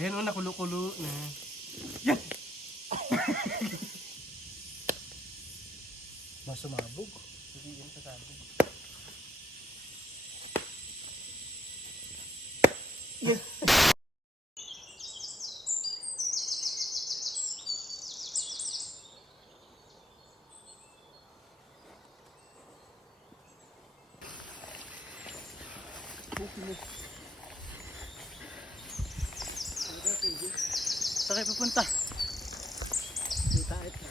Ayan o, nakulo-kulo na. Yan! Masumabog. Hindi yan sasabog. Saan kayo pupunta? Kita ito.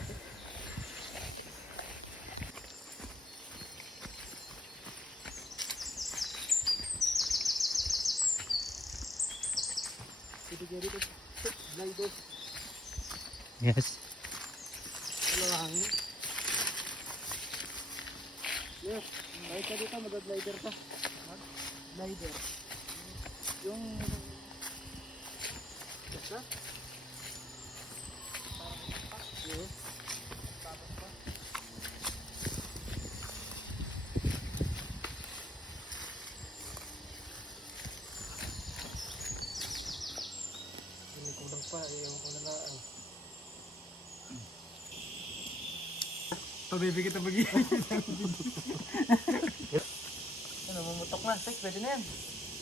Yes. Malawangin. Yes, balik ka dito, mag-glider ka. Glider. Yung... Basta? Yes. Tapos pa. Kulang pa, ayaw ko na lang. Pabibi kita bagi. Ano, mumutok na. Sik, pwede na yan.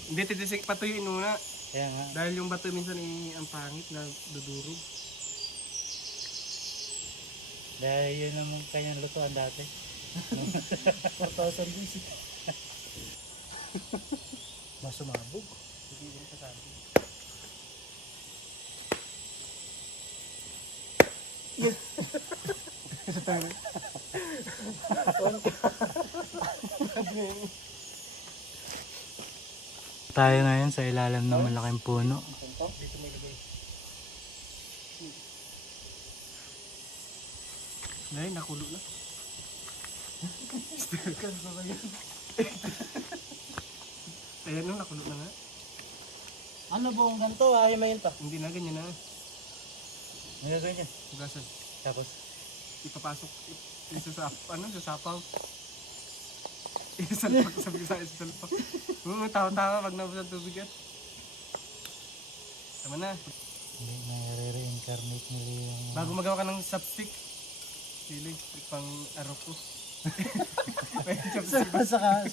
Hindi, titisik patuyuin muna. Kaya nga. Dahil yung bato minsan ang pangit na dudurog. Dahil yun naman kanyang lutuan dati. 4,000 busy. Masumabog. Hindi yan sasabog. Tayo ngayon sa ilalim ng malaking puno. Dito may lagay. Nay, nakulo na. Sticker pa ba yan? Ayan no, nakulo na nga. Ano buong ganito? Ahimayin to. Hindi na, ganyan na. Ano gagawin yan? Hugasan. Tapos, Ipapasok. Sa sapaw. Isalpak, sabi ko sa isalpak. Tawa-tawa pag nabos ang tubig yan. Tama na. hindi na-reincarnate nila yung... Bago magawa ka ng chopstick. Sili, pang aroko. May chopstick.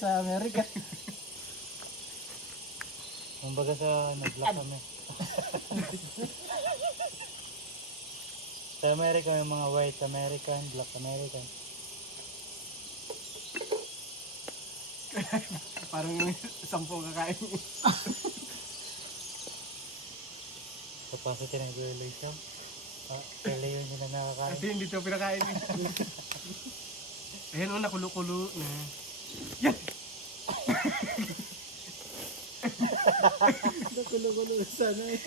sa Amerika. Kumbaga sa black kami. Sa Amerika may mga white American, black American. Parang 10 kakain. Kapasok ka ng gulay siya. Kailan yun nila nakakain. Kasi hindi ito pinakain eh. Ayan o, nakulo-kulo na. Yan! Nakulo-kulo sana eh.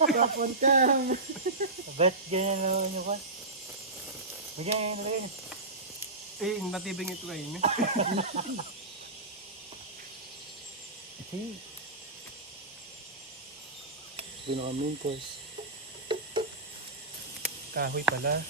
Tapon ka. Ba't ganyan naman yung kwan? Bigyan yung nilagay niya. Eh, matibing ito kayo niya. Pinaka main course. Kahoy pala.